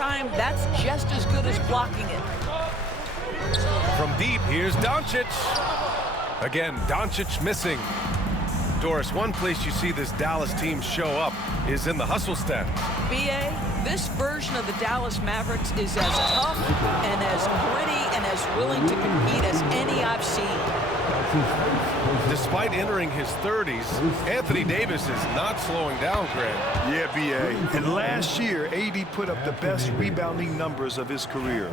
time, that's just as good as blocking it. From deep, here's Doncic. Again, Doncic missing. Doris, one place you see this Dallas team show up is in the hustle stat. B.A., this version of the Dallas Mavericks is as tough and as gritty and as willing to compete as any I've seen. Despite entering his 30s, Anthony Davis is not slowing down, Grant. Yeah, B.A. And last year, AD put up the best rebounding numbers of his career.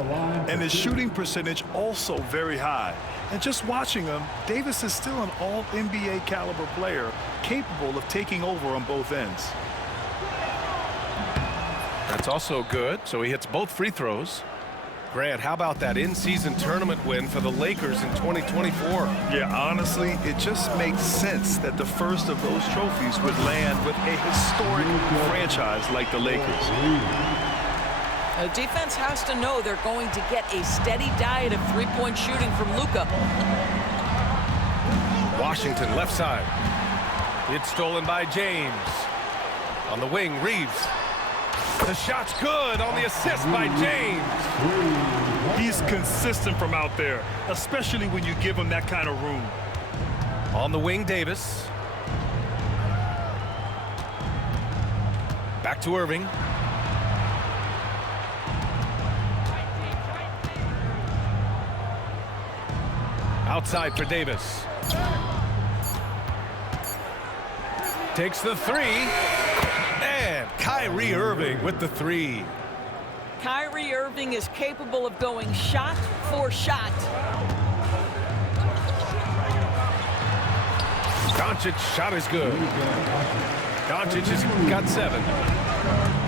And his shooting percentage also very high. And just watching him, Davis is still an all-NBA caliber player, capable of taking over on both ends. That's also good, so he hits both free throws. Grant, how about that in-season tournament win for the Lakers in 2024? Yeah, honestly, it just makes sense that the first of those trophies would land with a historic franchise like the Lakers. The defense has to know they're going to get a steady diet of three-point shooting from Luka. Washington left side. It's stolen by James. On the wing, Reeves. The shot's good on the assist by James. He's consistent from out there, especially when you give him that kind of room. On the wing, Davis. Back to Irving. Outside for Davis. Takes the three. And Kyrie Irving with the three. Kyrie Irving is capable of going shot for shot. Doncic's shot is good. Doncic has got 7.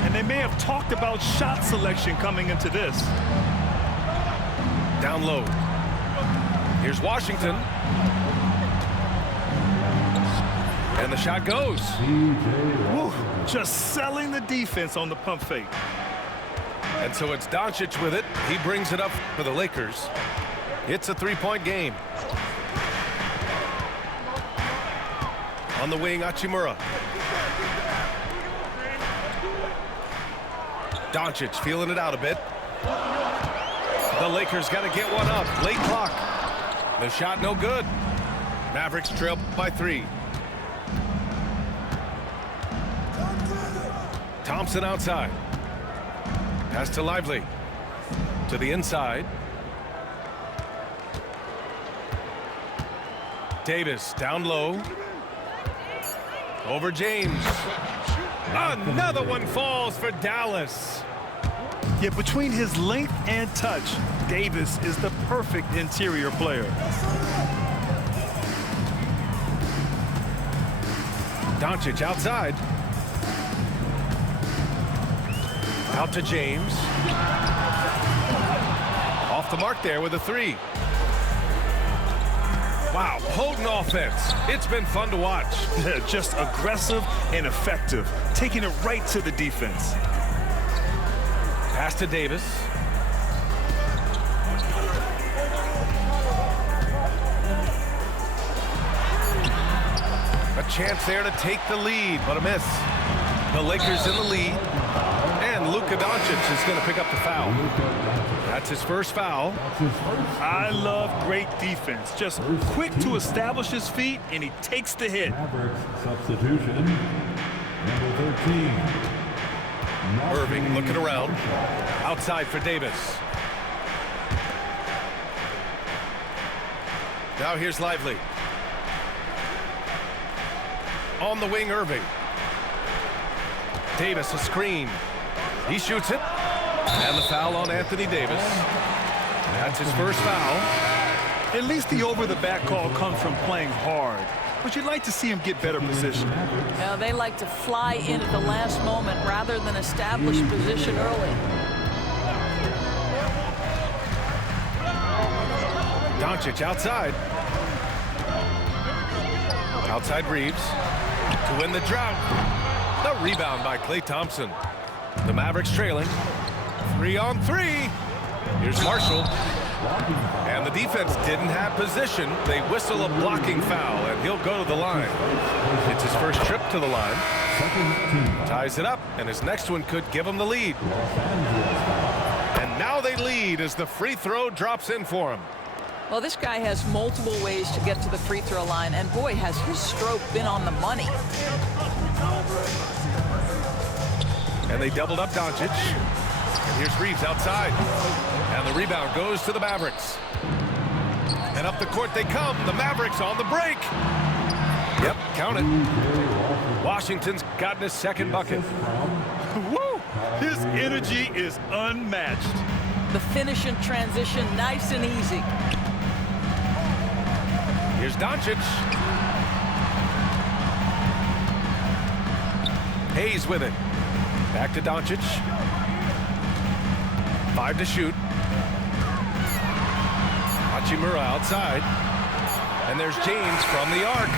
And they may have talked about shot selection coming into this. Down low. Here's Washington. And the shot goes. Woo, just selling the defense on the pump fake. And so it's Doncic with it. He brings it up for the Lakers. It's a three-point game. On the wing, Hachimura. Doncic feeling it out a bit. The Lakers got to get one up. Late clock. The shot no good. Mavericks trail by 3. Thompson outside. Pass to Lively. To the inside. Davis down low. Over James. Another one falls for Dallas. Yet between his length and touch, Davis is the perfect interior player. Doncic outside. Out to James. Off the mark there with a 3. Wow, potent offense. It's been fun to watch. Just aggressive and effective, taking it right to the defense. Pass to Davis. A chance there to take the lead, but a miss. The Lakers in the lead. And Luka Doncic is going to pick up the foul. That's his first foul. I love great defense. Just quick to establish his feet, and he takes the hit. Mavericks substitution, number 13. Irving looking around. Outside for Davis. Now here's Lively. On the wing, Irving. Davis, a screen. He shoots it. And the foul on Anthony Davis. That's his first foul. At least the over-the-back call comes from playing hard. But you'd like to see him get better position. Now, they like to fly in at the last moment rather than establish position early. Doncic outside. Outside Reeves. To win the drought. The rebound by Klay Thompson. The Mavericks trailing. 3-on-3. Here's Marshall. And the defense didn't have position. They whistle a blocking foul, and he'll go to the line. It's his first trip to the line. Ties it up, and his next one could give him the lead. they lead as the free throw drops in for him. Well, this guy has multiple ways to get to the free throw line, and boy, has his stroke been on the money. And they doubled up Doncic. And here's Reeves outside. And the rebound goes to the Mavericks. And up the court they come. The Mavericks on the break. Yep, count it. Washington's gotten his second bucket. Woo! His energy is unmatched. The finish in transition, nice and easy. Here's Doncic. Hayes with it. Back to Doncic. 5 to shoot. Hachimura outside. And there's James from the arc.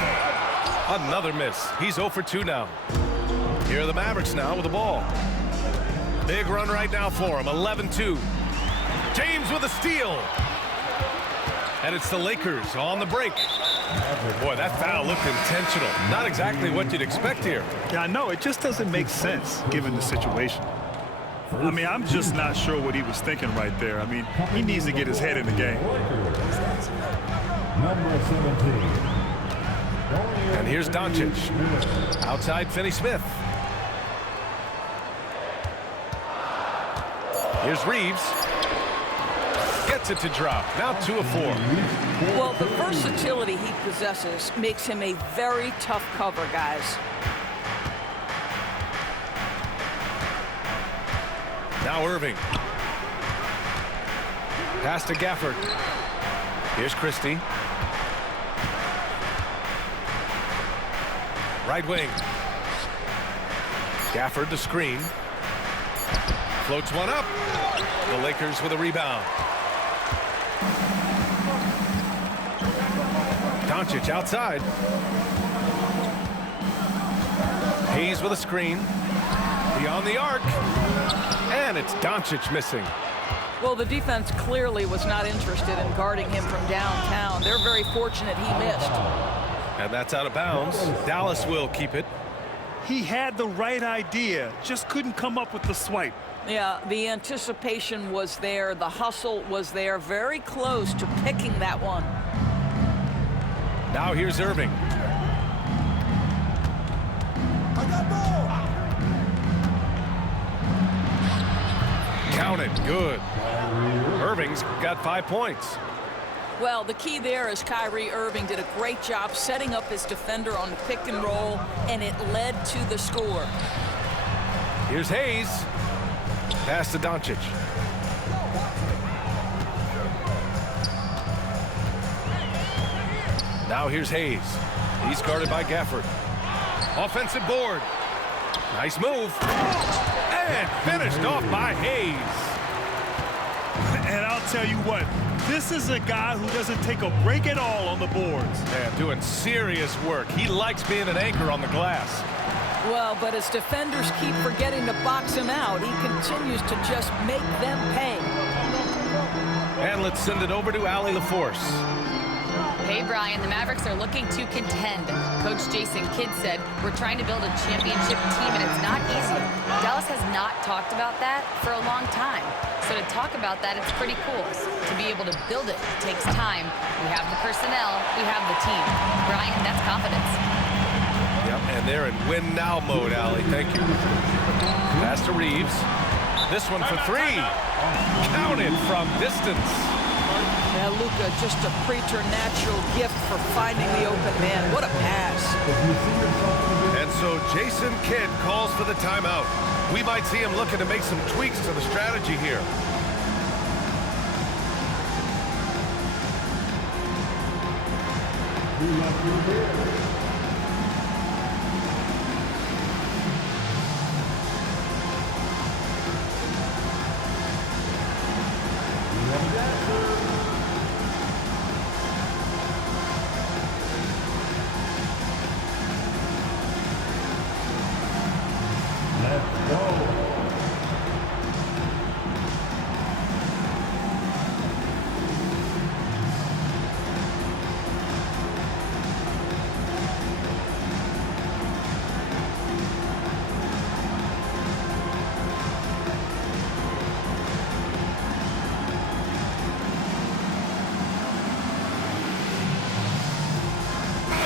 Another miss. He's 0 for 2 now. Here are the Mavericks now with the ball. Big run right now for him. 11-2. James with a steal. And it's the Lakers on the break. Boy, that foul looked intentional. Not exactly what you'd expect here. Yeah, I know. It just doesn't make sense given the situation. I mean, I'm just not sure what he was thinking right there. I mean, he needs to get his head in the game. Number 17. And here's Doncic. Outside Finney-Smith. Here's Reeves. Gets it to drop. Now 2 of 4. Well, the versatility he possesses makes him a very tough cover, guys. Now Irving. Pass to Gafford. Here's Christie. Right wing. Gafford the screen. Floats one up. The Lakers with a rebound. Doncic outside. Hayes with a screen. Beyond the arc. And it's Doncic missing. Well, the defense clearly was not interested in guarding him from downtown. They're very fortunate he missed. And that's out of bounds. Dallas will keep it. He had the right idea, just couldn't come up with the swipe. Yeah, the anticipation was there. The hustle was there. Very close to picking that one. Now here's Irving. Count it. Good. Irving's got 5 points. Well, the key there is Kyrie Irving did a great job setting up his defender on the pick and roll, and it led to the score. Here's Hayes. Pass to Doncic. Now here's Hayes. He's guarded by Gafford. Offensive board. Nice move. And finished off by Hayes. And I'll tell you what, this is a guy who doesn't take a break at all on the boards. Yeah, doing serious work. He likes being an anchor on the glass. Well, but as defenders keep forgetting to box him out, he continues to just make them pay. And let's send it over to Allie LaForce. Hey, Brian, the Mavericks are looking to contend. Coach Jason Kidd said, we're trying to build a championship team, and it's not easy. Dallas has not talked about that for a long time. So to talk about that, it's pretty cool. To be able to build it takes time. We have the personnel, we have the team. Brian, that's confidence. Yep, and they're in win-now mode, Allie. Thank you. Pass to Reeves. This one for 3. Counted from distance. Now, Luka, just a preternatural gift for finding the open man. What a pass. And so Jason Kidd calls for the timeout. We might see him looking to make some tweaks to the strategy here.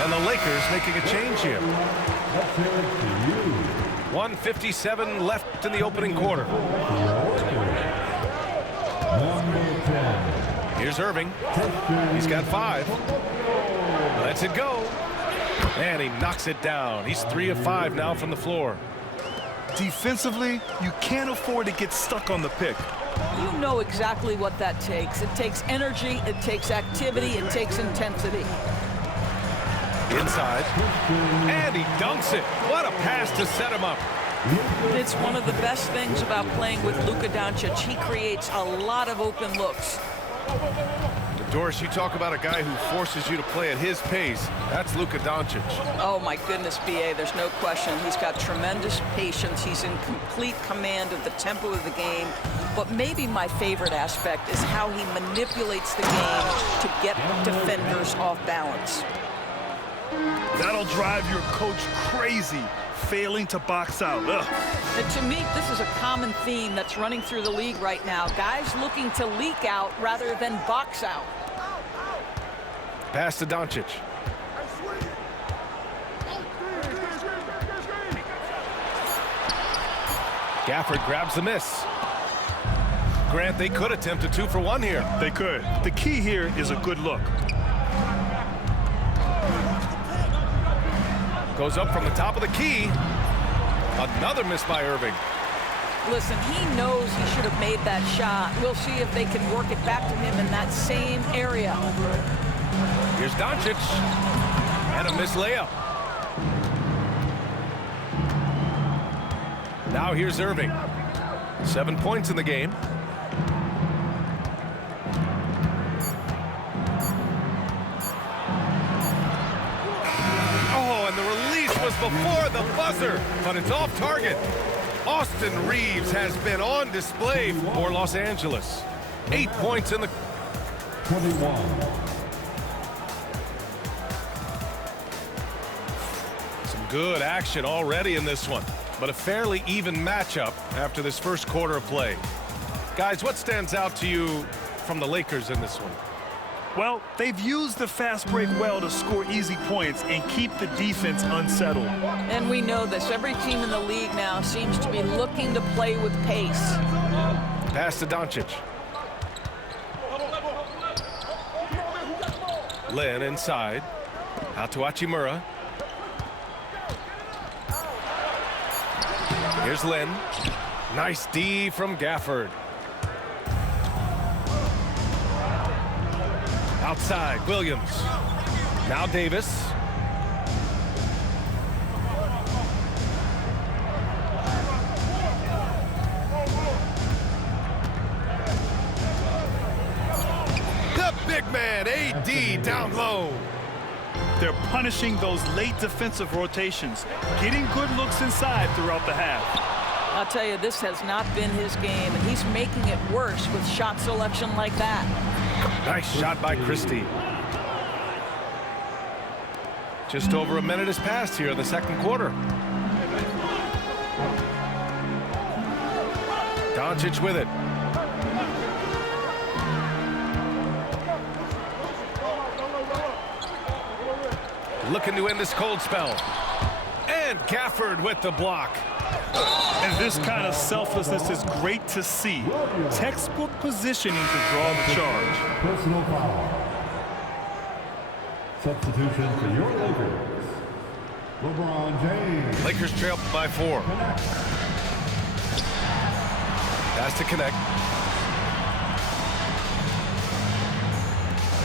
And the Lakers making a change here. Let's hear it to you. 1:57 left in the opening quarter. Number 10. Here's Irving. He's got 5. Lets it go. And he knocks it down. He's 3 of 5 now from the floor. Defensively, you can't afford to get stuck on the pick. You know exactly what that takes. It takes energy, it takes activity, it takes intensity. Inside. And he dunks it. What a pass to set him up. It's one of the best things about playing with Luka Doncic. He creates a lot of open looks. Doris, you talk about a guy who forces you to play at his pace. That's Luka Doncic. Oh, my goodness, B.A., there's no question. He's got tremendous patience. He's in complete command of the tempo of the game. But maybe my favorite aspect is how he manipulates the game to get defenders off balance. That'll drive your coach crazy, failing to box out. Ugh. And to me, this is a common theme that's running through the league right now. Guys looking to leak out rather than box out. Pass to Doncic. Gafford grabs the miss. Grant, they could attempt a 2-for-1 here. They could. The key here is a good look. Goes up from the top of the key. Another miss by Irving. Listen, he knows he should have made that shot. We'll see if they can work it back to him in that same area. Here's Doncic. And a missed layup. Now here's Irving. 7 points in the game. Oh, and the release was before the buzzer, but it's off target. Austin Reeves has been on display for Los Angeles. 8 points in the 21. Some good action already in this one, but a fairly even matchup after this first quarter of play. Guys, what stands out to you from the Lakers in this one? Well, they've used the fast break well to score easy points and keep the defense unsettled. And we know this. Every team in the league now seems to be looking to play with pace. Pass to Doncic. Lin inside. Out to Hachimura. Here's Lin. Nice D from Gafford. Outside, Williams. Now Davis. The big man, AD, down low. They're punishing those late defensive rotations, getting good looks inside throughout the half. I'll tell you, this has not been his game, and he's making it worse with shot selection like that. Nice shot by Christie. Just over a minute has passed here in the second quarter. Doncic with it. Looking to end this cold spell. And Gafford with the block. And this kind of selflessness is great to see. Textbook positioning to draw the charge. Personal foul. Substitution for your Lakers. LeBron James. Lakers trail by 4. Has to connect.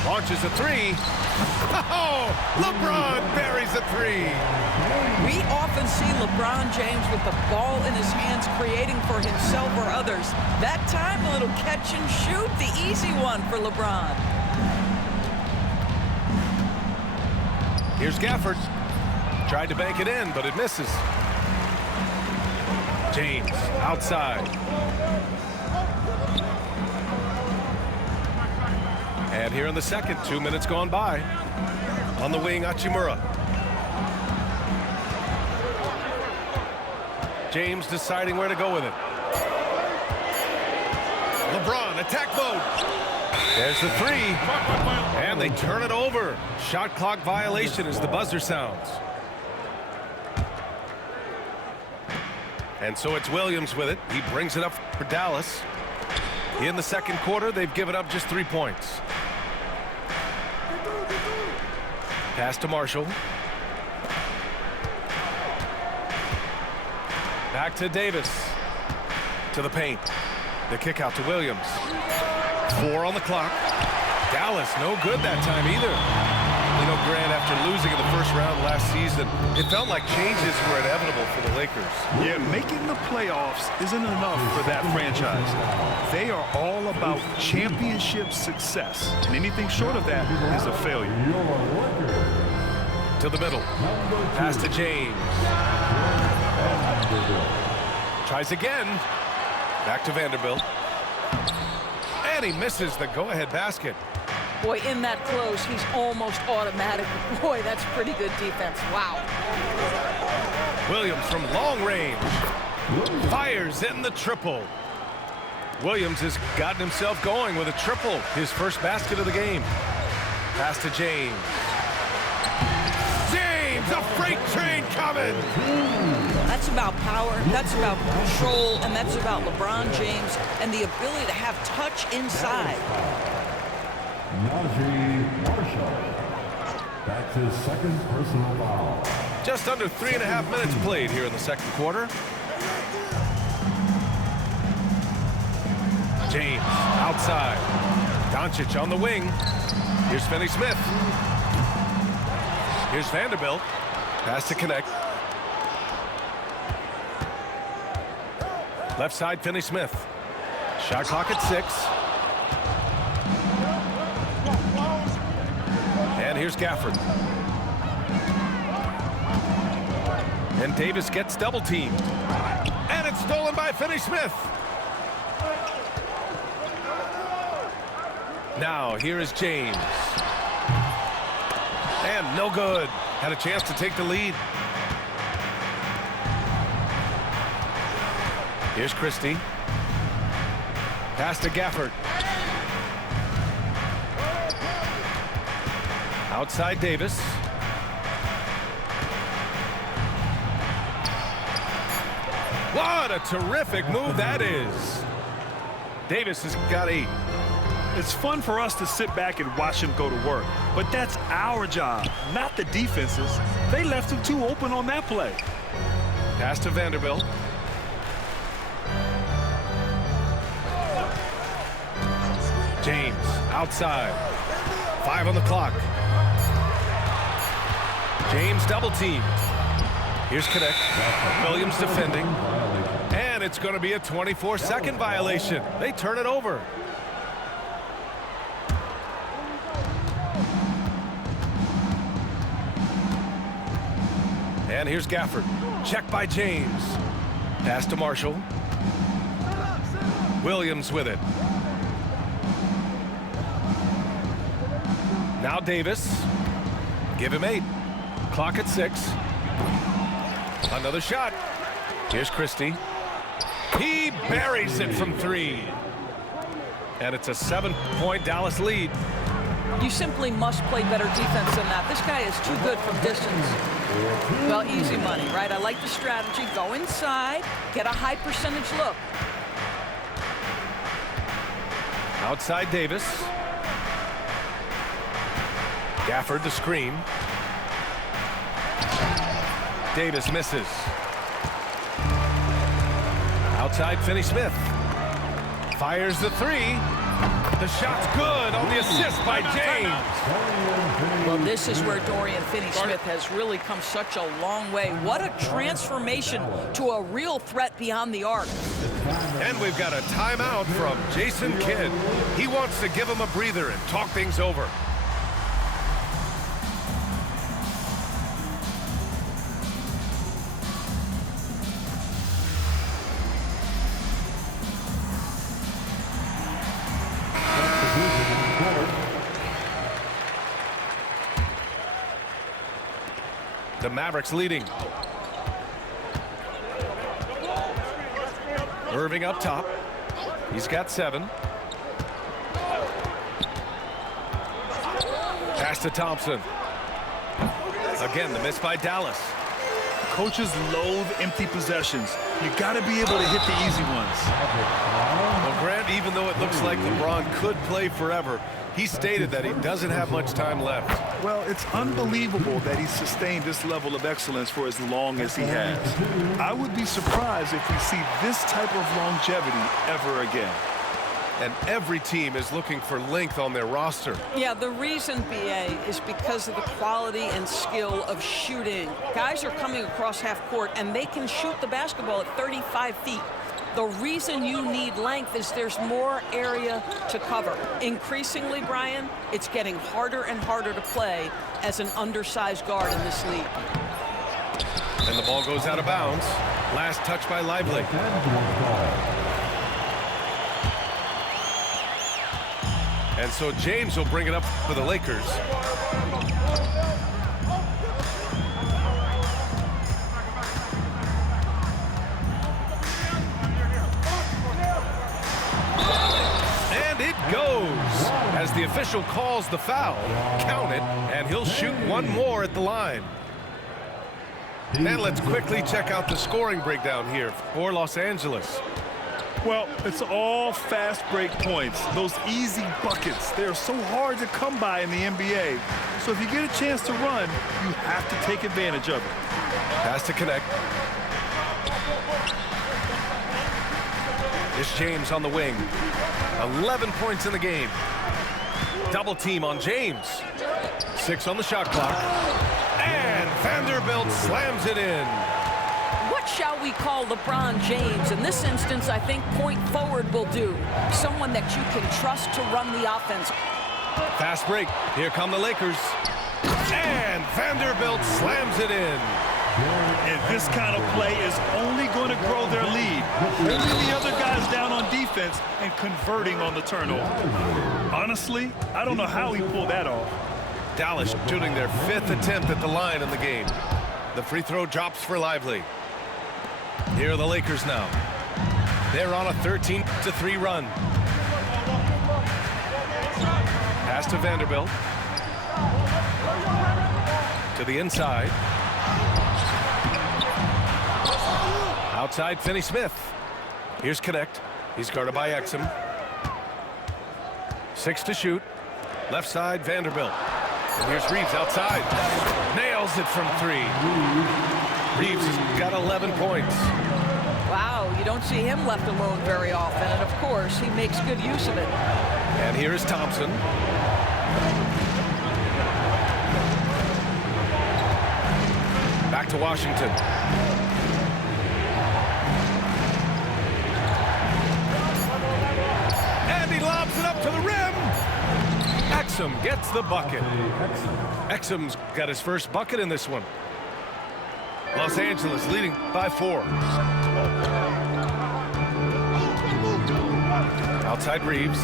Launches a 3. Oh, LeBron buries a 3. We often see LeBron James with the ball in his hands creating for himself or others. That time, a little catch and shoot, the easy one for LeBron. Here's Gafford. Tried to bank it in, but it misses. James outside. And here in the second, 2 minutes gone by. On the wing, Hachimura. James deciding where to go with it. LeBron, attack mode. There's the three. And they turn it over. Shot clock violation as the buzzer sounds. And so it's Williams with it. He brings it up for Dallas. In the second quarter, they've given up just 3 points. Pass to Marshall. Back to Davis. To the paint. The kick out to Williams. 4 on the clock. Dallas no good that time either. You know, Grant, after losing in the first round last season, it felt like changes were inevitable for the Lakers. Yeah, making the playoffs isn't enough for that franchise. They are all about championship success, and anything short of that is a failure. To the middle. Pass to James. Tries again. Back to Vanderbilt. And he misses the go-ahead basket. Boy, in that close, he's almost automatic. Boy, that's pretty good defense. Wow. Williams from long range. Fires in the triple. Williams has gotten himself going with a triple. His first basket of the game. Pass to James. James, a freight train coming. That's about power, that's about control, and that's about LeBron James and the ability to have touch inside. Najee Marshall. That's his second personal foul. Just under 3.5 minutes played here in the second quarter. James outside. Doncic on the wing. Here's Finney-Smith. Here's Vanderbilt. Pass to connect. Left side, Finney-Smith. Shot clock at 6. And here's Gafford. And Davis gets double teamed. And it's stolen by Finney-Smith. Now, here is James. And no good. Had a chance to take the lead. Here's Christie. Pass to Gafford. Outside Davis. What a terrific move that is. Davis has got 8. It's fun for us to sit back and watch him go to work, but that's our job, not the defense's. They left him too open on that play. Pass to Vanderbilt. James outside. 5 on the clock. James double teamed. Here's Connect. Williams defending. And it's going to be a 24-second violation. They turn it over. And here's Gafford. Check by James. Pass to Marshall. Williams with it. Now Davis. Give him 8. Clock at 6. Another shot. Here's Christie. He buries it from 3. And it's a 7-point Dallas lead. You simply must play better defense than that. This guy is too good from distance. Well, easy money, right? I like the strategy. Go inside, get a high percentage look. Outside Davis. Gafford the screen. Davis misses. Outside Finney-Smith. Fires the 3. The shot's good on the assist by James. Well, this is where Dorian Finney-Smith has really come such a long way. What a transformation to a real threat beyond the arc. And we've got a timeout from Jason Kidd. He wants to give him a breather and talk things over. The Mavericks leading. Irving up top. He's got 7. Pass to Thompson. Again, the miss by Dallas. Coaches loathe empty possessions. You got to be able to hit the easy ones. Well, Grant, even though it looks like LeBron could play forever, he stated that he doesn't have much time left. Well, it's unbelievable that he's sustained this level of excellence for as long as he has. I would be surprised if we see this type of longevity ever again. And every team is looking for length on their roster. Yeah, the reason, BA, is because of the quality and skill of shooting. Guys are coming across half court, and they can shoot the basketball at 35 feet. The reason you need length is there's more area to cover. Increasingly, Brian, it's getting harder and harder to play as an undersized guard in this league. And the ball goes out of bounds. Last touch by Lively. And so James will bring it up for the Lakers. And it goes as the official calls the foul. Count it, and he'll shoot one more at the line. And let's quickly check out the scoring breakdown here for Los Angeles. Well, it's all fast break points. Those easy buckets, they're so hard to come by in the NBA. So if you get a chance to run, you have to take advantage of it. Pass to connect. It's James on the wing. 11 points in the game. Double team on James. 6 on the shot clock. And Vanderbilt slams it in. What shall we call LeBron James? In this instance, I think point forward will do. Someone that you can trust to run the offense. Fast break. Here come the Lakers. And Vanderbilt slams it in. And this kind of play is only going to grow their lead. Holding the other guys down on defense and converting on the turnover. Honestly, I don't know how he pulled that off. Dallas shooting their 5th attempt at the line in the game. The free throw drops for Lively. Here are the Lakers now. They're on a 13-3 run. Pass to Vanderbilt. To the inside. Outside, Finney-Smith. Here's Connect. He's guarded by Exum. 6 to shoot. Left side, Vanderbilt. And here's Reeves outside. Nails it from 3. Reeves has got 11 points. Wow, you don't see him left alone very often, and of course, he makes good use of it. And here is Thompson. Back to Washington. And he lobs it up to the rim. Exum gets the bucket. Exum's got his first bucket in this one. Los Angeles leading by 4. Outside Reeves.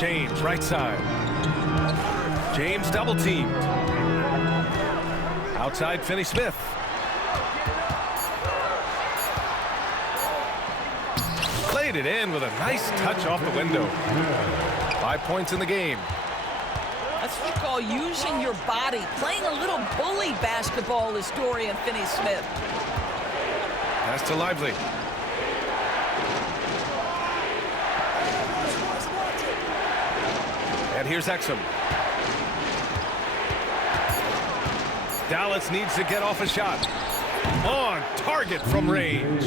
James, right side. James double teamed. Outside Finney-Smith. Played it in with a nice touch off the window. 5 points in the game. That's what you call using your body. Playing a little bully basketball is Dorian Finney-Smith. Pass to Lively. And here's Exum. Dallas needs to get off a shot. On target from range.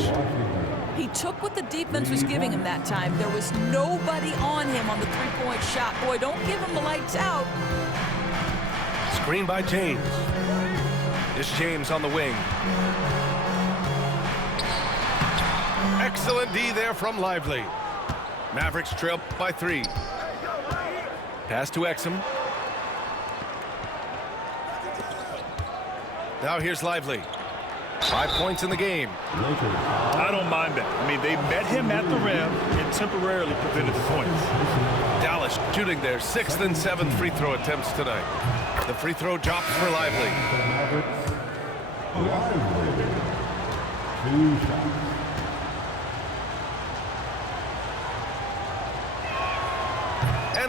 He took what the defense was giving him that time. There was nobody on him on the three-point shot. Boy, don't give him the lights out. Screen by James. It's James on the wing. Excellent D there from Lively. Mavericks trail by 3. Pass to Exum. Now here's Lively. 5 points in the game. I don't mind that. I mean, they met him at the rim and temporarily prevented the points. Dallas shooting their 6th and 7th free throw attempts tonight. The free throw drops for Lively. Lively. 2 shots.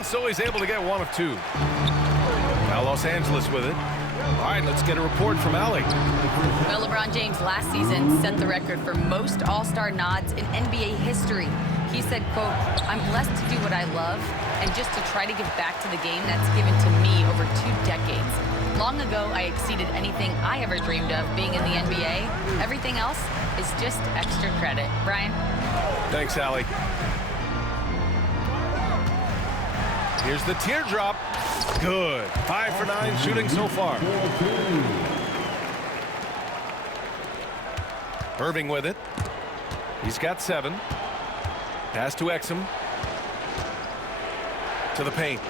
And so he's able to get one of two. Now Los Angeles with it. All right, let's get a report from Allie. Well, LeBron James last season set the record for most All-Star nods in NBA history. He said, quote, "I'm blessed to do what I love and just to try to give back to the game that's given to me over 2 decades. Long ago, I exceeded anything I ever dreamed of being in the NBA. Everything else is just extra credit." Brian? Thanks, Allie. Here's the teardrop. Good. 5 for 9 shooting so far. Irving with it. He's got 7. Pass to Exum. To the paint.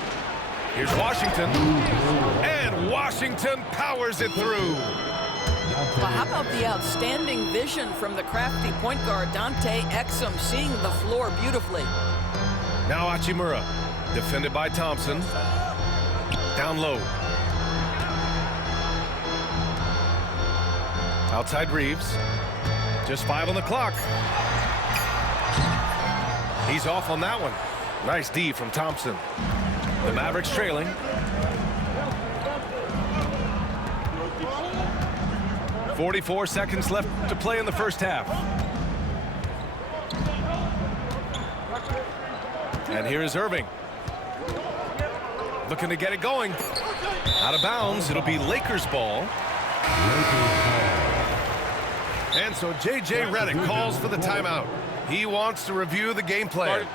Here's Washington. And Washington powers it through. Well, how about the outstanding vision from the crafty point guard, Dante Exum, seeing the floor beautifully. Now Hachimura. Defended by Thompson. Down low. Outside Reeves. Just 5 on the clock. He's off on that one. Nice D from Thompson. The Mavericks trailing. .44 seconds left to play in the first half. And here is Irving. Looking to get it going. Out of bounds. It'll be Lakers ball. And so J.J. Redick calls for the timeout. He wants to review the game plan.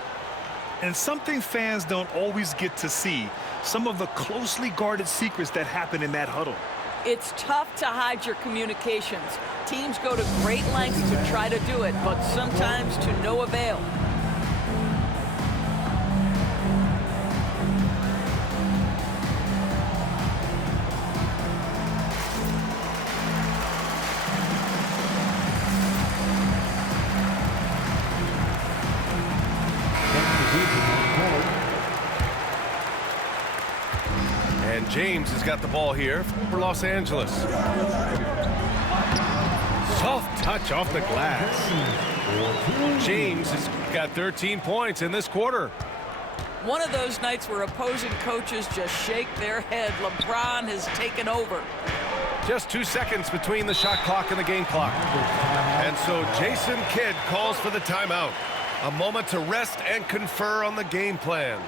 And something fans don't always get to see, some of the closely guarded secrets that happen in that huddle. It's tough to hide your communications. Teams go to great lengths to try to do it, but sometimes to no avail. And James has got the ball here for Los Angeles. Soft touch off the glass. James has got 13 points in this quarter. One of those nights where opposing coaches just shake their head. LeBron has taken over. Just 2 seconds between the shot clock and the game clock. And so Jason Kidd calls for the timeout. A moment to rest and confer on the game plan.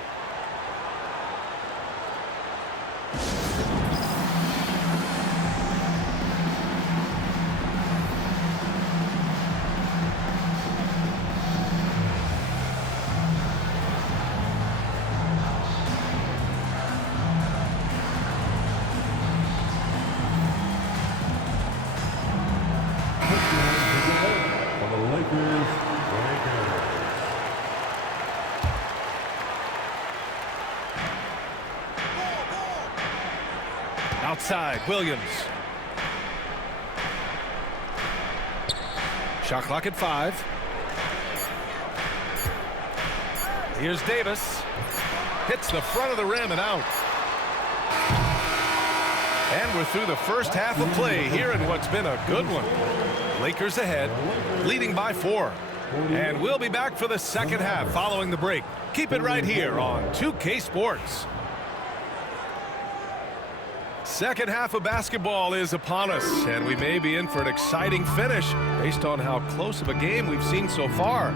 Outside, Williams. Shot clock at 5. Here's Davis. Hits the front of the rim and out. And we're through the first half of play here in what's been a good one. Lakers ahead, leading by 4. And we'll be back for the second half following the break. Keep it right here on 2K Sports. Second half of basketball is upon us, and we may be in for an exciting finish based on how close of a game we've seen so far.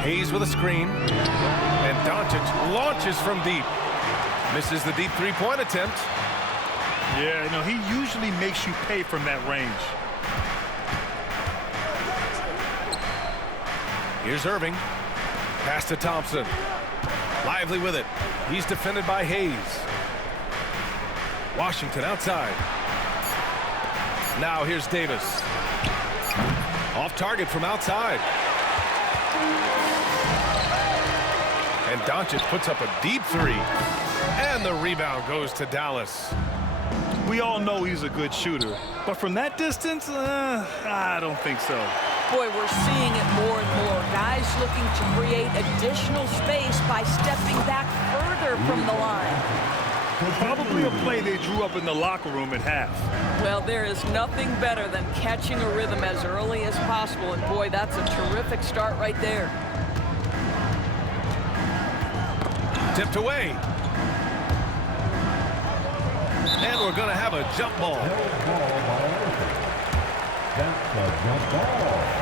Hayes with a screen, and Doncic launches from deep. Misses the deep three-point attempt. Yeah, you know, he usually makes you pay from that range. Here's Irving. Pass to Thompson. Lively with it. He's defended by Hayes. Washington outside. Now here's Davis. Off target from outside. And Doncic puts up a deep 3. And the rebound goes to Dallas. We all know he's a good shooter, but from that distance, I don't think so. Boy, we're seeing it more and more. Guys looking to create additional space by stepping back further from the line. Probably a play they drew up in the locker room at half. Well, there is nothing better than catching a rhythm as early as possible, and boy, that's a terrific start right there. Tipped away. And we're going to have a jump ball. Held ball by Arthur. That's a jump ball.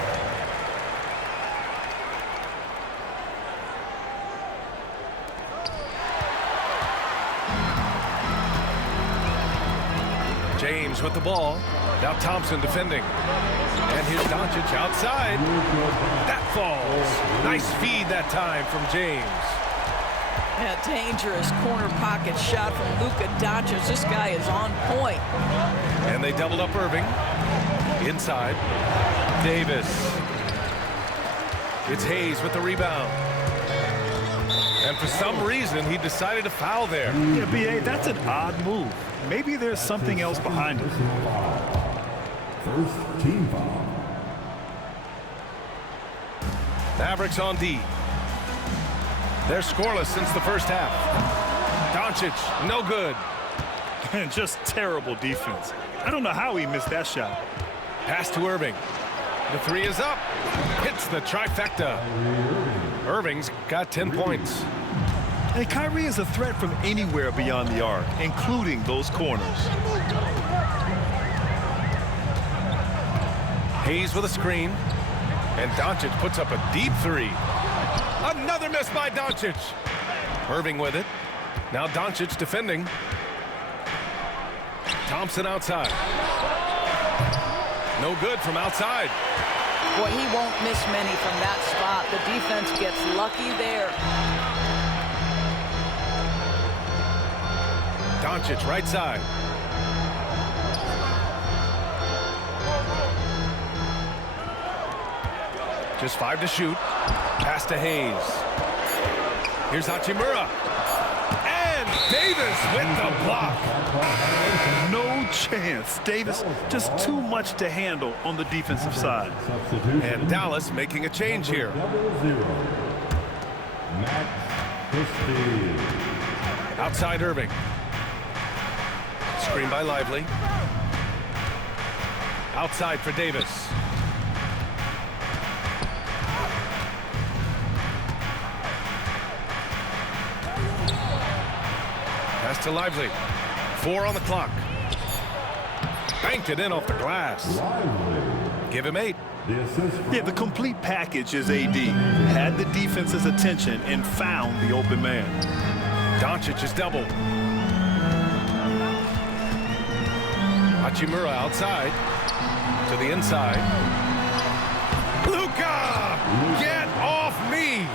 James with the ball. Now Thompson defending. And here's Doncic outside. That falls. Nice feed that time from James. A dangerous corner pocket shot from Luka Doncic. This guy is on point. And they doubled up Irving. Inside. Davis. It's Hayes with the rebound. And for some reason, he decided to foul there. Yeah, B.A., that's an odd move. Maybe there's something else behind it. First team foul. Mavericks on D. They're scoreless since the first half. Doncic, no good. And just terrible defense. I don't know how he missed that shot. Pass to Irving. The three is up. Hits the trifecta. Irving's got 10 points. And Kyrie is a threat from anywhere beyond the arc, including those corners. Hayes with a screen. And Doncic puts up a deep three. Another miss by Doncic. Irving with it. Now Doncic defending. Thompson outside. No good from outside. Boy, he won't miss many from that spot. The defense gets lucky there. Doncic right side. Just 5 to shoot. Pass to Hayes. Here's Hachimura. And Davis with the block. No chance. Davis just too much to handle on the defensive side. And Dallas making a change here. 0-0. Max Christie. Outside Irving. Screen by Lively. Outside for Davis. Pass to Lively. 4 on the clock. Banked it in off the glass. Give him 8. The assist. Yeah, the complete package is AD. Had the defense's attention and found the open man. Doncic is doubled. Hachimura outside. To the inside. Luka! Get off me!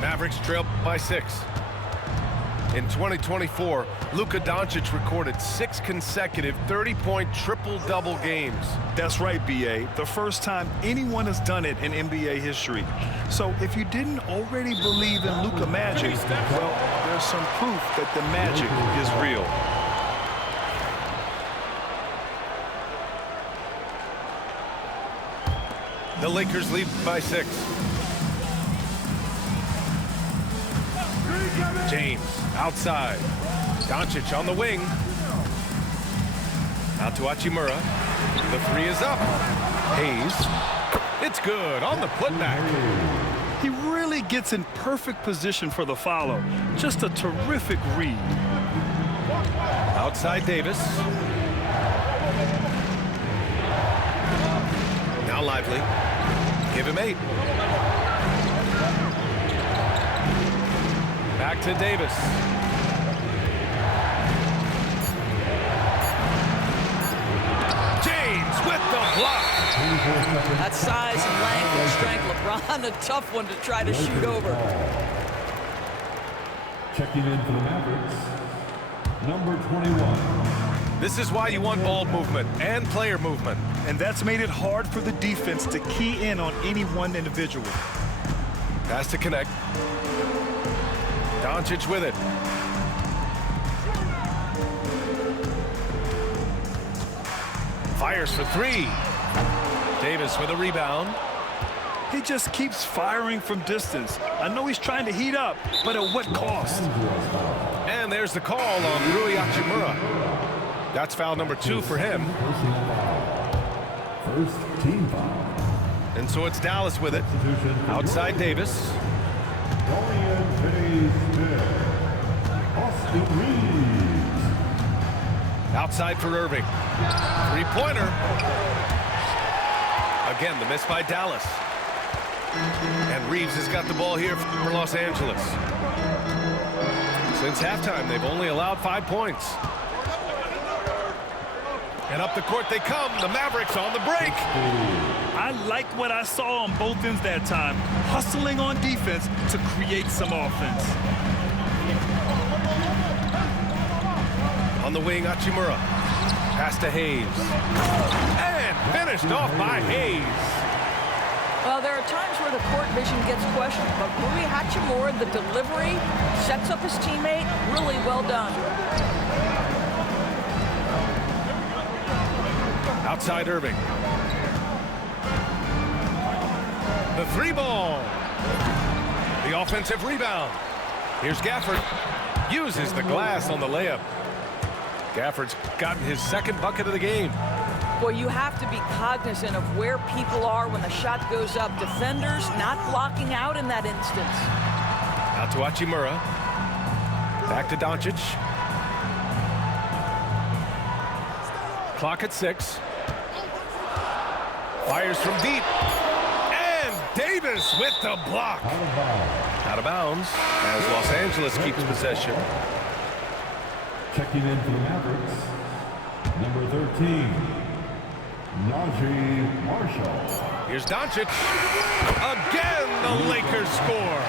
Mavericks trail by 6. In 2024, Luka Doncic recorded 6 consecutive 30-point triple-double games. That's right, B.A. The first time anyone has done it in NBA history. So if you didn't already believe in Luka Magic, well, there's some proof that the magic is real. The Lakers lead by 6. James outside. Doncic on the wing. Out to Hachimura. The 3 is up. Hayes. It's good on the putback. He really gets in perfect position for the follow. Just a terrific read. Outside Davis. Now Lively. Give him 8. Back to Davis. James with the block. That size and length and strength, LeBron, a tough one to try to shoot over. Checking in for the Mavericks, number 21. This is why you want ball movement and player movement. And that's made it hard for the defense to key in on any one individual. Pass to connect. Doncic with it. Fires for 3. Davis with a rebound. He just keeps firing from distance. I know he's trying to heat up, but at what cost? And there's the call on Rui Hachimura. That's foul number 2 for him. First team foul. And so it's Dallas with it. Outside Davis. Dorian Finney-Smith. Austin Reeves. Outside for Irving. Three-pointer. Again, the miss by Dallas. And Reeves has got the ball here for Los Angeles. Since halftime, they've only allowed 5 points. And up the court they come. The Mavericks on the break. I liked what I saw on both ends that time. Hustling on defense to create some offense. On the wing, Hachimura. Pass to Hayes. And finished off by Hayes. Well, there are times where the court vision gets questioned, but Rui Hachimura, the delivery, sets up his teammate. Really well done. Outside Irving. The three ball. The offensive rebound. Here's Gafford. Uses the glass on the layup. Gafford's gotten his second bucket of the game. Well, you have to be cognizant of where people are when the shot goes up. Defenders not blocking out in that instance. Out to Hachimura. Back to Doncic. Clock at 6. Fires from deep. And Davis with the block. Out of bounds as Los Angeles keeps possession. Checking in for the Mavericks, number 13, Najee Marshall. Here's Doncic. Again, the Lakers score.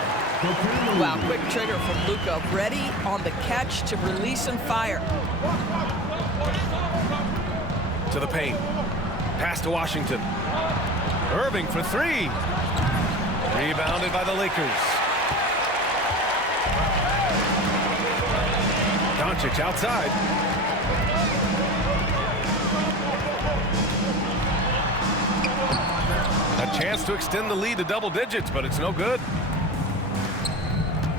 Wow, quick trigger from Luka. Ready on the catch to release and fire. To the paint. Pass to Washington. Irving for three. Rebounded by the Lakers. Doncic outside. A chance to extend the lead to double digits, but it's no good.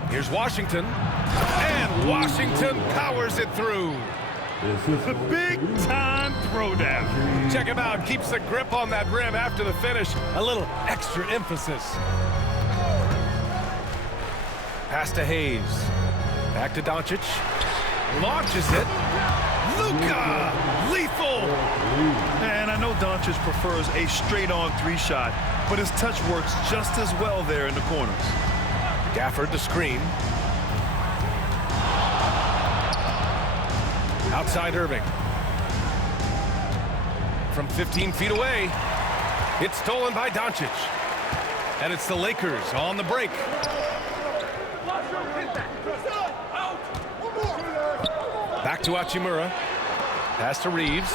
Here's Washington. And Washington powers it through. The big-time throwdown. Check him out. Keeps the grip on that rim after the finish. A little extra emphasis. Pass to Hayes. Back to Doncic. Launches it. Luka! Lethal! And I know Doncic prefers a straight-on three shot, but his touch works just as well there in the corners. Gafford the screen. Outside Irving. From 15 feet away. It's stolen by Doncic. And it's the Lakers on the break. Back to Hachimura. Pass to Reeves.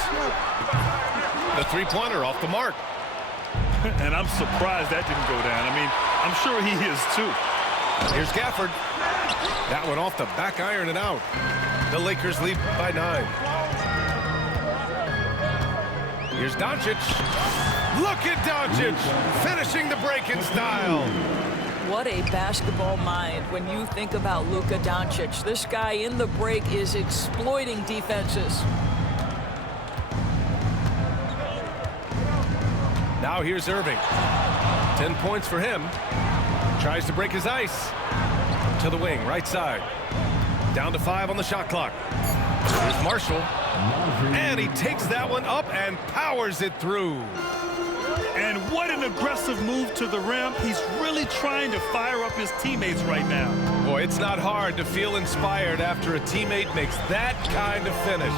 The three-pointer off the mark. And I'm surprised that didn't go down. I mean, I'm sure he is too. Here's Gafford. That one off the back iron and out. The Lakers lead by 9. Here's Doncic. Look at Doncic finishing the break in style. What a basketball mind when you think about Luka Doncic. This guy in the break is exploiting defenses. Now here's Irving. 10 points for him. Tries to break his ice. To the wing, right side. Down to 5 on the shot clock. Here's Marshall. And he takes that one up and powers it through. And what an aggressive move to the rim. He's really trying to fire up his teammates right now. Boy, it's not hard to feel inspired after a teammate makes that kind of finish.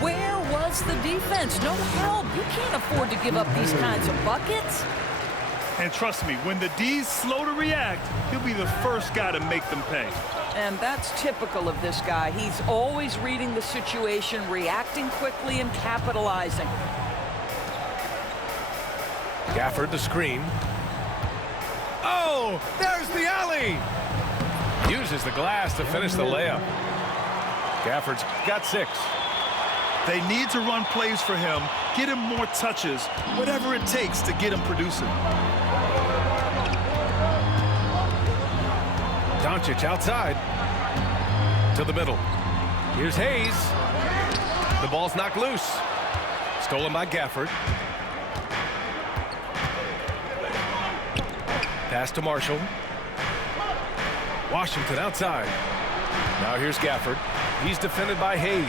Where was the defense? No help. You can't afford to give up these kinds of buckets. And trust me, when the D's slow to react, he'll be the first guy to make them pay. And that's typical of this guy. He's always reading the situation, reacting quickly, and capitalizing. Gafford the screen. Oh, there's the alley. Uses the glass to finish the layup. Gafford's got 6. They need to run plays for him, get him more touches, whatever it takes to get him producing. Doncic outside. To the middle. Here's Hayes. The ball's knocked loose. Stolen by Gafford. Pass to Marshall. Washington outside. Now here's Gafford. He's defended by Hayes.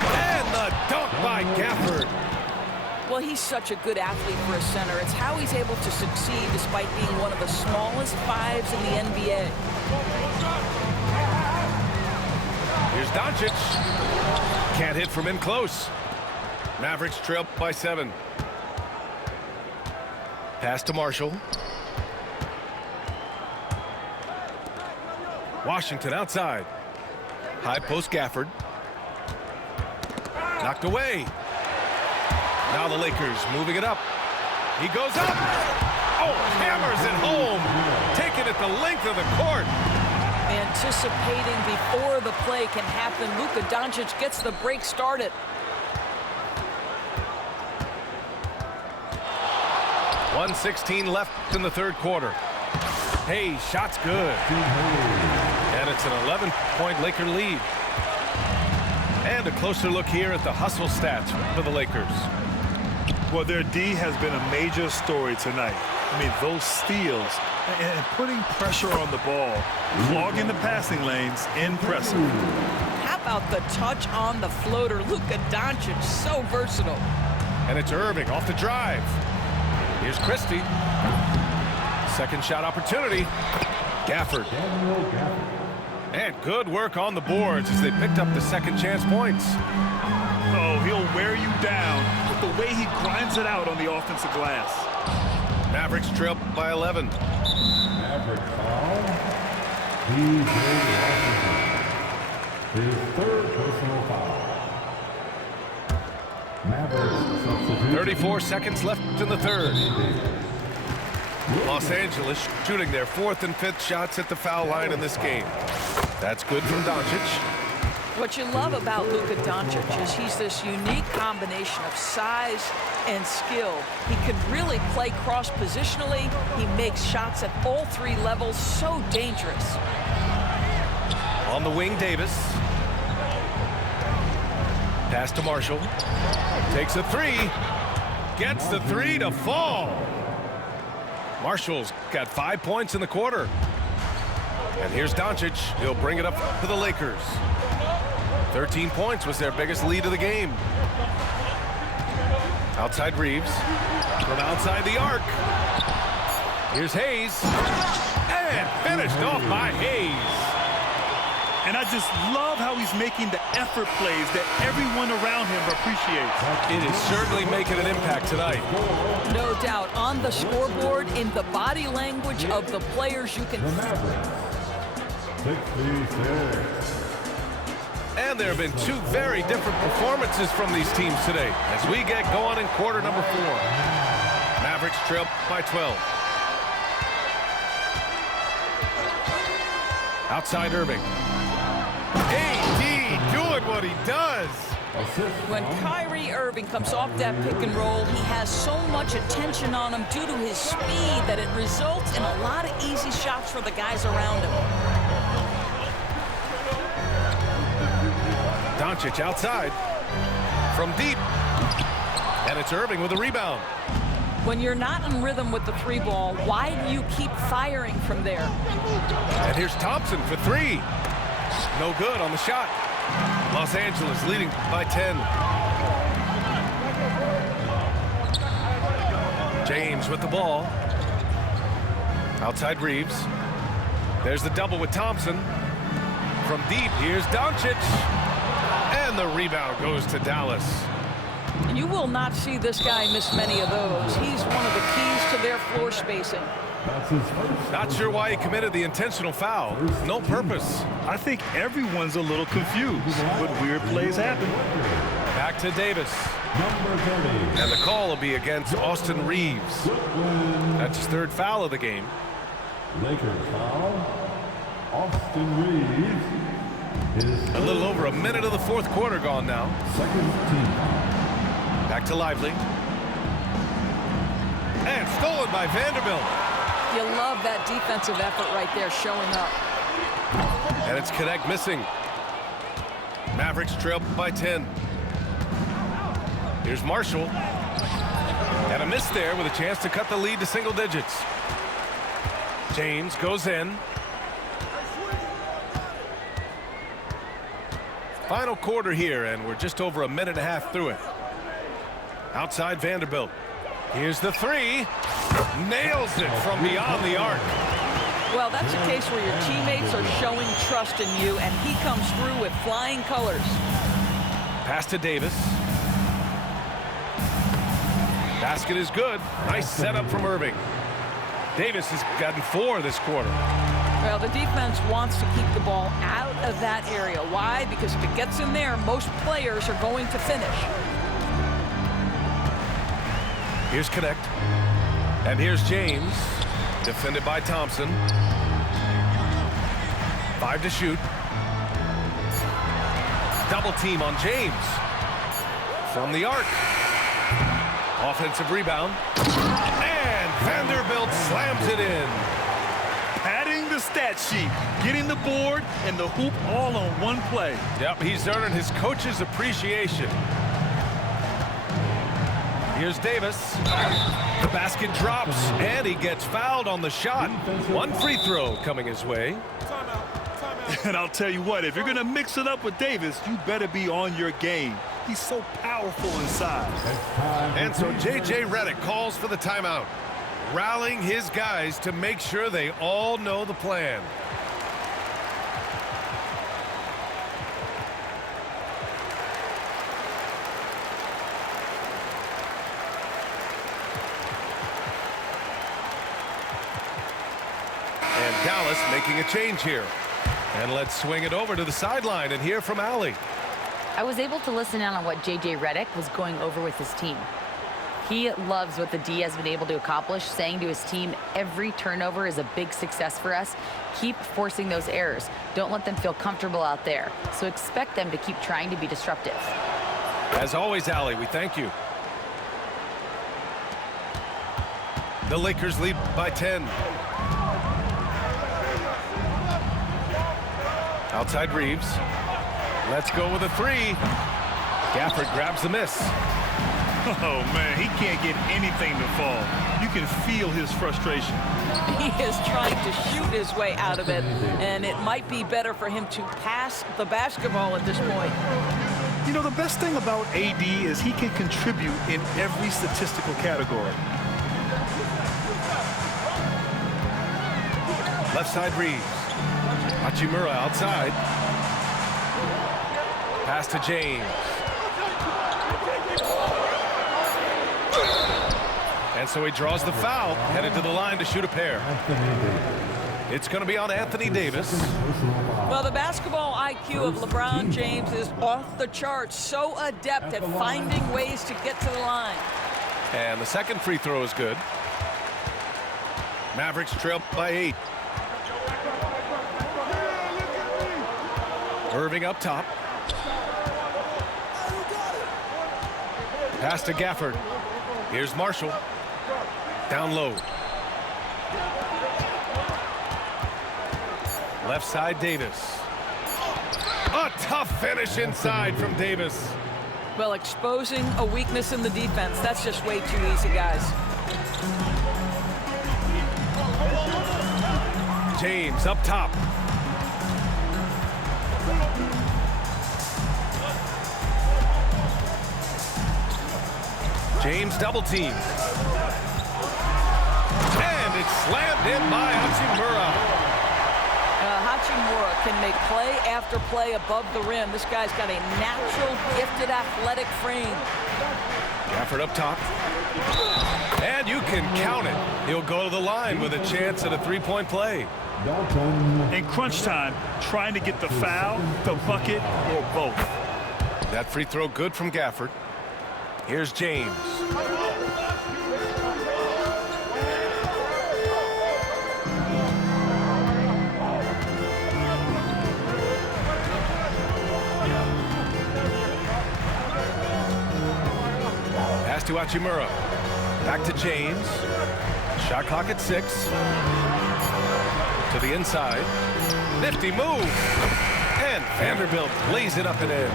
And the dunk by Gafford. Well, he's such a good athlete for a center. It's how he's able to succeed despite being one of the smallest fives in the NBA. Here's Doncic. Can't hit from in close. Mavericks trail by 7. Pass to Marshall. Washington outside. High post Gafford. Knocked away. Now the Lakers moving it up. He goes up. Oh, hammers it home. Taking it the length of the court. Anticipating before the play can happen, Luka Doncic gets the break started. .116 left in the third quarter. Hey, shot's good. And it's an 11-point Laker lead. And a closer look here at the hustle stats for the Lakers. Well, their D has been a major story tonight. I mean, those steals and putting pressure on the ball, clogging the passing lanes, impressive. How about the touch on the floater? Luka Doncic, so versatile. And it's Irving off the drive. Here's Christie. Second shot opportunity. Gafford. And good work on the boards as they picked up the second chance points. Oh, he'll wear you down with the way he grinds it out on the offensive glass. Mavericks trail by 11. Maverick foul. DJ Washington. His third personal foul. Mavericks substitute. 34 seconds left in the third. Los Angeles shooting their 4th and 5th shots at the foul line in this game. That's good from Doncic. What you love about Luka Doncic is he's this unique combination of size and skill. He can really play cross-positionally. He makes shots at all 3 levels, so dangerous. On the wing, Davis. Pass to Marshall. Takes a 3. Gets the 3 to fall. Marshall's got 5 points in the quarter. And here's Doncic. He'll bring it up to the Lakers. 13 points was their biggest lead of the game. Outside Reeves. From outside the arc. Here's Hayes. And finished off by Hayes. And I just love how he's making the effort plays that everyone around him appreciates. It is certainly making an impact tonight. No doubt. On the scoreboard, in the body language of the players, you can... The Mavericks. 66. And there have been 2 very different performances from these teams today as we get going in quarter number 4. Mavericks trail by 12. Outside Irving. AD doing what he does. When Kyrie Irving comes off that pick and roll, he has so much attention on him due to his speed that it results in a lot of easy shots for the guys around him. Doncic outside from deep. And it's Irving with a rebound. When you're not in rhythm with the 3 ball, why do you keep firing from there? And here's Thompson for 3. No good on the shot. Los Angeles leading by 10. James with the ball. Outside Reeves. There's the double with Thompson. From deep, here's Doncic. And the rebound goes to Dallas. You will not see this guy miss many of those. He's one of the keys to their floor spacing. That's his first. Not sure why he committed the intentional foul. No purpose. I think everyone's a little confused, but weird plays happen. Back to Davis. Number 30. And the call will be against Austin Reeves. That's his 3rd foul of the game. Lakers foul. Austin Reeves. His A little over a minute of the 4th quarter gone now. second team foul. Back to Lively. And stolen by Vanderbilt. You love that defensive effort right there showing up. And it's Connect missing. Mavericks trail by 10. Here's Marshall. And a miss there with a chance to cut the lead to single digits. James goes in. Final quarter here, and we're just over a minute and a half through it. Outside Vanderbilt. Here's the three. Nails it from beyond the arc. Well, that's a case where your teammates are showing trust in you, and he comes through with flying colors. Pass to Davis. Basket is good. Nice setup from Irving. Davis has gotten 4 this quarter. Well, the defense wants to keep the ball out of that area. Why? Because if it gets in there, most players are going to finish. Here's Connect. And here's James. Defended by Thompson. 5 to shoot. Double team on James. From the arc. Offensive rebound. And Vanderbilt slams it in. Padding the stat sheet, getting the board and the hoop all on one play. Yep, he's earning his coach's appreciation. Here's Davis. The basket drops, and he gets fouled on the shot. 1 free throw coming his way. And I'll tell you what, if you're going to mix it up with Davis, you better be on your game. He's so powerful inside. And so J.J. Redick calls for the timeout, rallying his guys to make sure they all know the plan. And Dallas making a change here. And let's swing it over to the sideline and hear from Allie. I was able to listen in on what J.J. Redick was going over with his team. He loves what the D has been able to accomplish, saying to his team, every turnover is a big success for us. Keep forcing those errors. Don't let them feel comfortable out there. So expect them to keep trying to be disruptive. As always, Allie, we thank you. The Lakers lead by 10. Outside Reeves. Let's go with a 3. Gafford grabs the miss. Oh, man, he can't get anything to fall. You can feel his frustration. He is trying to shoot his way out of it, and it might be better for him to pass the basketball at this point. You know, the best thing about AD is he can contribute in every statistical category. Left side Reeves. Hachimura outside. Pass to James. And so he draws the foul, headed to the line to shoot a pair. It's going to be on Anthony Davis. Well, the basketball IQ of LeBron James is off the charts. So adept at finding ways to get to the line. And the second free throw is good. Mavericks trail by 8. Irving up top. Pass to Gafford. Here's Marshall. Down low. Left side Davis. A tough finish inside from Davis. Well, exposing a weakness in the defense, that's just way too easy, guys. James up top. James double team. And it's slammed in by Hachimura. Hachimura can make play after play above the rim. This guy's got a natural, gifted, athletic frame. Gafford up top. And you can count it. He'll go to the line with a chance at a three-point play. In crunch time, trying to get the foul, the bucket, or both. That free throw good from Gafford. Here's James. Pass to Hachimura. Back to James. Shot clock at 6. To the inside. Nifty move. And Vanderbilt lays it up and in.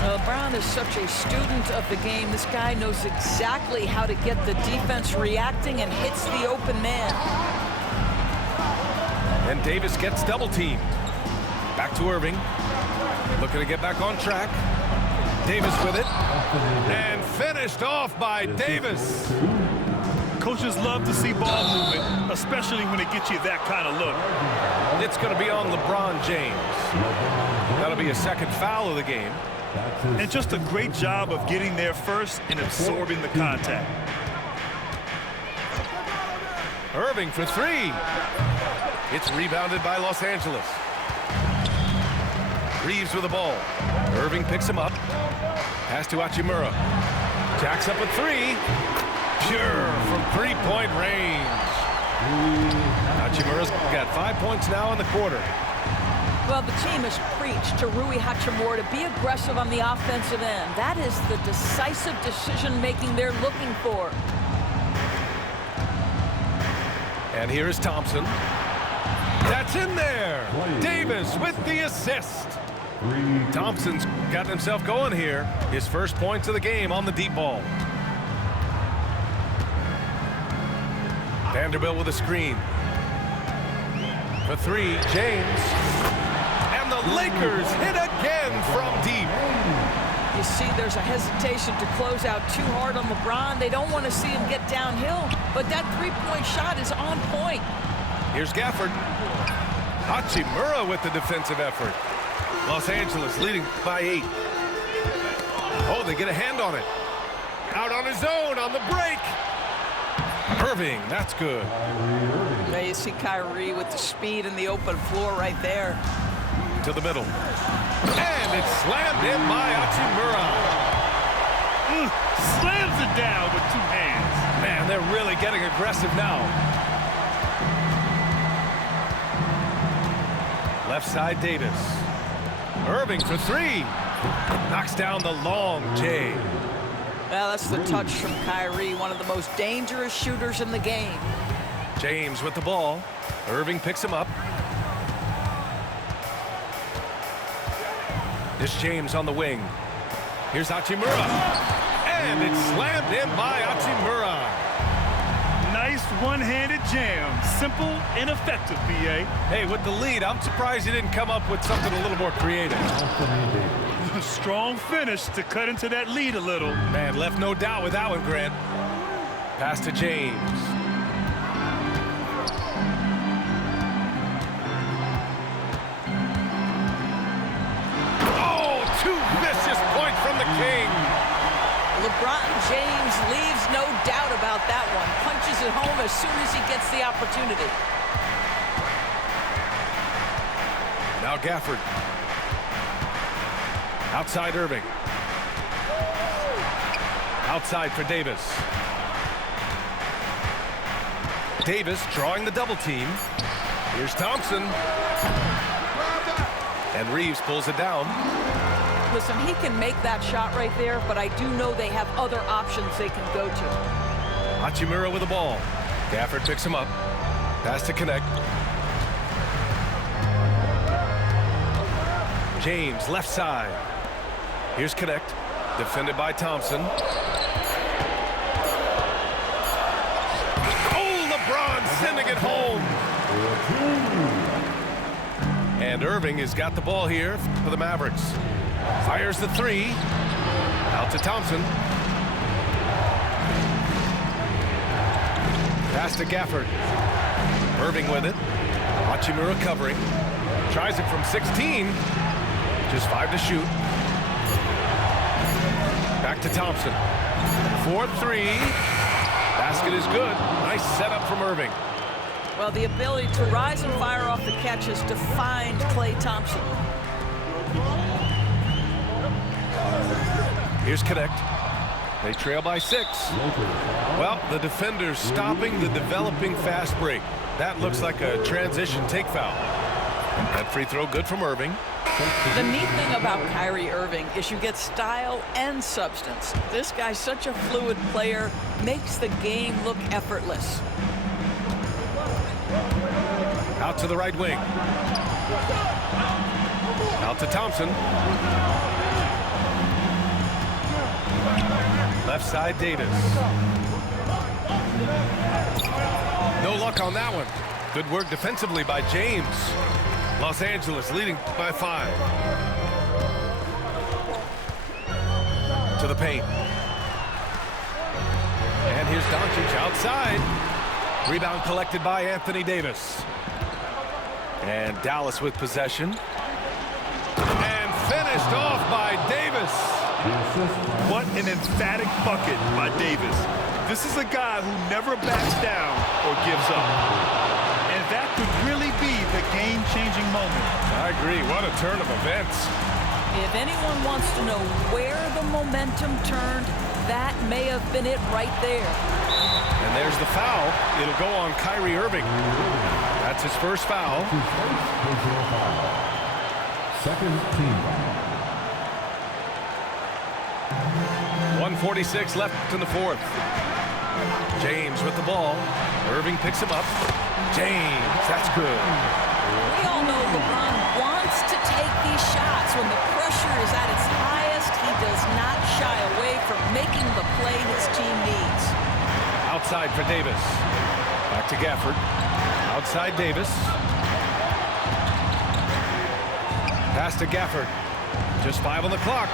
LeBron is such a student of the game. This guy knows exactly how to get the defense reacting and hits the open man. And Davis gets double teamed. Back to Irving. Looking to get back on track. Davis with it. And finished off by Davis. Coaches love to see ball movement, especially when it gets you that kind of look. It's going to be on LeBron James. That'll be a second foul of the game. And just a great job of getting there first and absorbing the contact. Irving for three. It's rebounded by Los Angeles. Reeves with the ball. Irving picks him up. Pass to Hachimura. Jacks up a three. Pure from three-point range. Hachimura's got 5 points now in the quarter. Well, the team has preached to Rui Hachimura to be aggressive on the offensive end. That is the decisive decision-making they're looking for. And here is Thompson. That's in there. Davis with the assist. Thompson's got himself going here. His first points of the game on the deep ball. Vanderbilt with a screen. For three, James. And the Lakers hit again from deep. You see there's a hesitation to close out too hard on LeBron. They don't want to see him get downhill, but that three-point shot is on point. Here's Gafford. Hachimura with the defensive effort. Los Angeles leading by 8. Oh, they get a hand on it. Out on his own on the break. Irving, that's good. There you see Kyrie with the speed and the open floor right there. To the middle. And it's slammed in by Hachimura. Slams it down with two hands. Man, they're really getting aggressive now. Left side, Davis. Irving for three. Knocks down the long J. Well, that's the touch from Kyrie, one of the most dangerous shooters in the game. James with the ball. Irving picks him up. This James on the wing. Here's Hachimura. And it's slammed in by Hachimura. Nice one-handed jam. Simple and effective, B.A. Hey, with the lead, I'm surprised he didn't come up with something a little more creative. Strong finish to cut into that lead a little. Man, left no doubt with that one, Grant. Pass to James. Oh, two vicious points from the King. LeBron James leaves no doubt about that one. Punches it home as soon as he gets the opportunity. Now Gafford. Outside Irving. Outside for Davis. Davis drawing the double team. Here's Thompson. And Reeves pulls it down. Listen, he can make that shot right there, but I do know they have other options they can go to. Hachimura with the ball. Gafford picks him up. Pass to Connect. James left side. Here's Connect. Defended by Thompson. Oh, LeBron sending it home. And Irving has got the ball here for the Mavericks. Fires the three. Out to Thompson. Pass to Gafford. Irving with it. Hachimura covering. Tries it from 16. Just 5 to shoot. Back to Thompson. 4-3. Basket is good. Nice setup from Irving. Well, the ability to rise and fire off the catches defined Klay Thompson. Here's Connect. They trail by 6. Well, the defenders stopping the developing fast break. That looks like a transition take foul. That free throw good from Irving. The neat thing about Kyrie Irving is you get style and substance. This guy's such a fluid player, makes the game look effortless. Out to the right wing. Out to Thompson. Left side, Davis. No luck on that one. Good work defensively by James. Los Angeles leading by 5. To the paint. And here's Doncic outside. Rebound collected by Anthony Davis. And Dallas with possession. And finished off by Davis. What an emphatic bucket by Davis. This is a guy who never backs down or gives up. And that could really be the game-changing moment. I agree. What a turn of events. If anyone wants to know where the momentum turned, that may have been it right there. And there's the foul. It'll go on Kyrie Irving. That's his first foul. Second team foul. 1:46 left in the fourth. James with the ball. Irving picks him up. James, that's good. We all know LeBron wants to take these shots. When the pressure is at its highest, he does not shy away from making the play his team needs. Outside for Davis. Back to Gafford. Outside Davis. Pass to Gafford. Just 5 on the clock.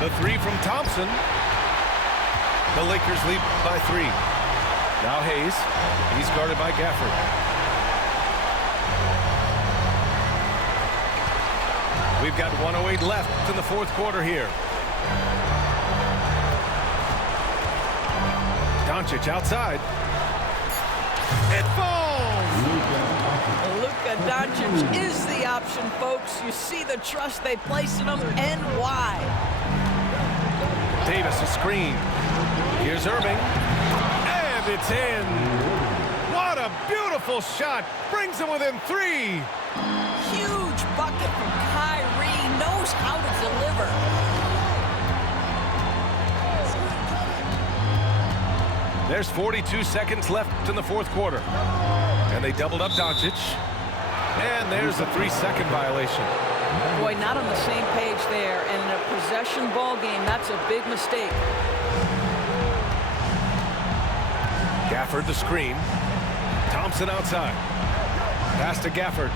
The 3 from Thompson. The Lakers lead by 3. Now Hayes. He's guarded by Gafford. We've got 1:08 left in the fourth quarter here. Doncic outside. It falls! Luka Doncic is the option, folks. You see the trust they place in him and why. Davis a screen. Here's Irving. And it's in. What a beautiful shot. Brings him within 3. Huge bucket from Kyrie. Knows how to deliver. There's 42 seconds left in the fourth quarter. And they doubled up Doncic. And there's a 3-second violation. Boy, not on the same page there. And in a possession ball game, that's a big mistake. Gafford the screen. Thompson outside. Pass to Gafford.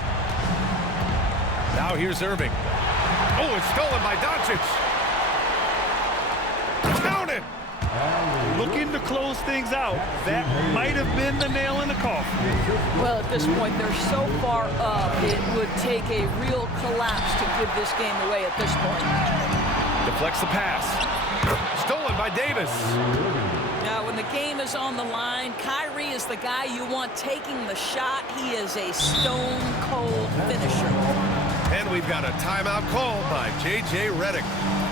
Now here's Irving. Oh, it's stolen by Doncic. Count it! Looking to close things out. That might have been the nail in the coffin. Well, at this point, they're so far up, it would take a real collapse to give this game away at this point. Deflects the pass. Stolen by Davis. Now, when the game is on the line, Kyrie is the guy you want taking the shot. He is a stone-cold finisher. And we've got a timeout call by J.J. Redick.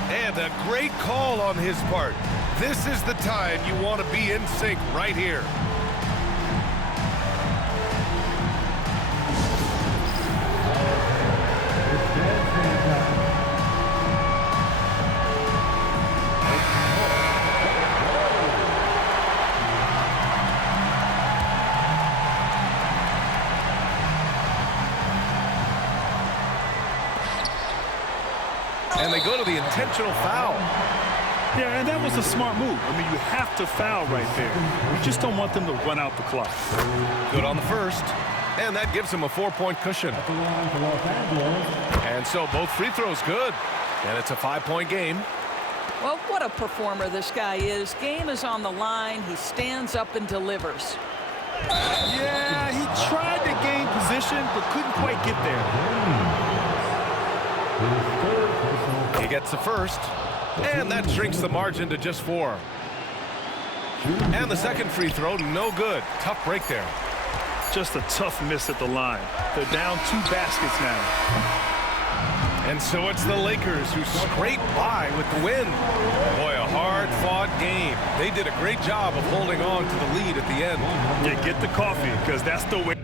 And a great call on his part. This is the time you want to be in sync right here. And they go to the intentional foul. Yeah, and that was a smart move. I mean, you have to foul right there. You just don't want them to run out the clock. Good on the first. And that gives him a 4-point cushion. And so both free throws good. And it's a 5-point game. Well, what a performer this guy is. Game is on the line. He stands up and delivers. Yeah, he tried to gain position, but couldn't quite get there. He gets the first. And that shrinks the margin to just 4. And the second free throw, no good. Tough break there. Just a tough miss at the line. They're down 2 baskets now. And so it's the Lakers who scrape by with the win. Boy, a hard-fought game. They did a great job of holding on to the lead at the end. Yeah, get the coffee, because that's the way.